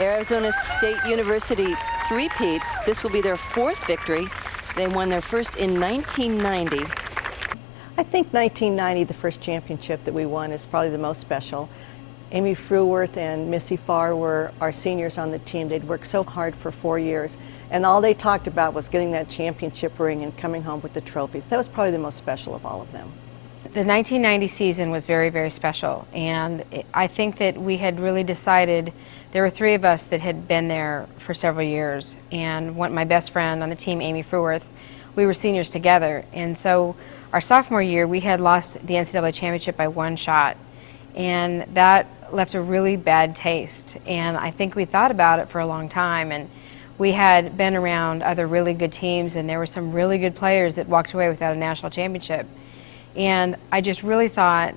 Arizona State University three-peats. This will be their fourth victory. They won their first in 1990. I think 1990, the first championship that we won, is probably the most special. Amy Fruworth and Missy Farr were our seniors on the team. They'd worked so hard for 4 years, and all they talked about was getting that championship ring and coming home with the trophies. That was probably the most special of all of them. The 1990 season was very, very special, and I think that we had really decided, there were three of us that had been there for several years, and my best friend on the team, Amy Fruworth, we were seniors together, and so our sophomore year we had lost the NCAA Championship by 1 shot, and that left a really bad taste, and I think we thought about it for a long time, and we had been around other really good teams, and there were some really good players that walked away without a national championship. And I just really thought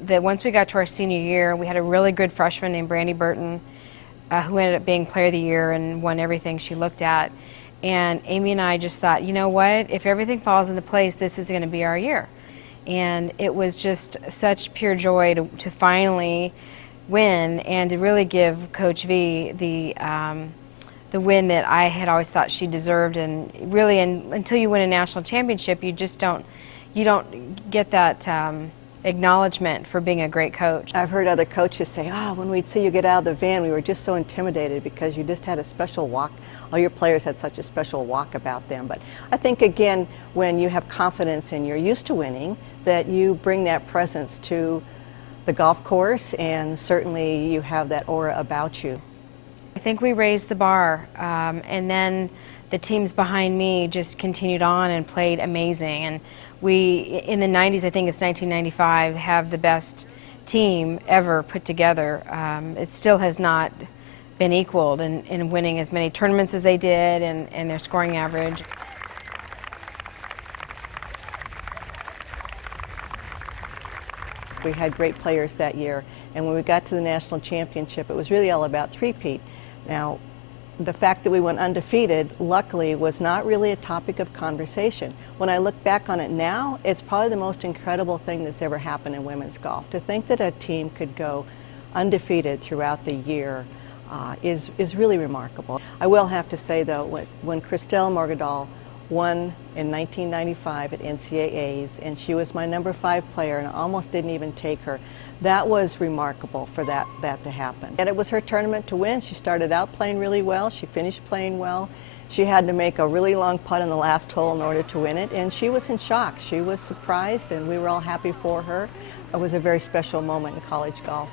that once we got to our senior year, we had a really good freshman named Brandy Burton, who ended up being Player of the Year and won everything she looked at. And Amy and I just thought, you know what, if everything falls into place, this is going to be our year. And it was just such pure joy to finally win and to really give Coach V the win that I had always thought she deserved. And really, until you win a national championship, you don't get that acknowledgement for being a great coach. I've heard other coaches say, when we'd see you get out of the van, we were just so intimidated because you just had a special walk. All your players had such a special walk about them. But I think, again, when you have confidence and you're used to winning, that you bring that presence to the golf course, and certainly you have that aura about you. I think we raised the bar, and then the teams behind me just continued on and played amazing. And we, in the 90s, I think it's 1995, have the best team ever put together. It still has not been equaled in winning as many tournaments as they did, and their scoring average. We had great players that year, and when we got to the national championship, it was really all about three-peat. Now, the fact that we went undefeated, luckily, was not really a topic of conversation. When I look back on it now, it's probably the most incredible thing that's ever happened in women's golf. To think that a team could go undefeated throughout the year is really remarkable. I will have to say, though, when Christelle Morgadal won in 1995 at NCAAs, and she was my number 5 player, and I almost didn't even take her. That was remarkable for that to happen. And it was her tournament to win. She started out playing really well. She finished playing well. She had to make a really long putt in the last hole in order to win it, and she was in shock. She was surprised, and we were all happy for her. It was a very special moment in college golf.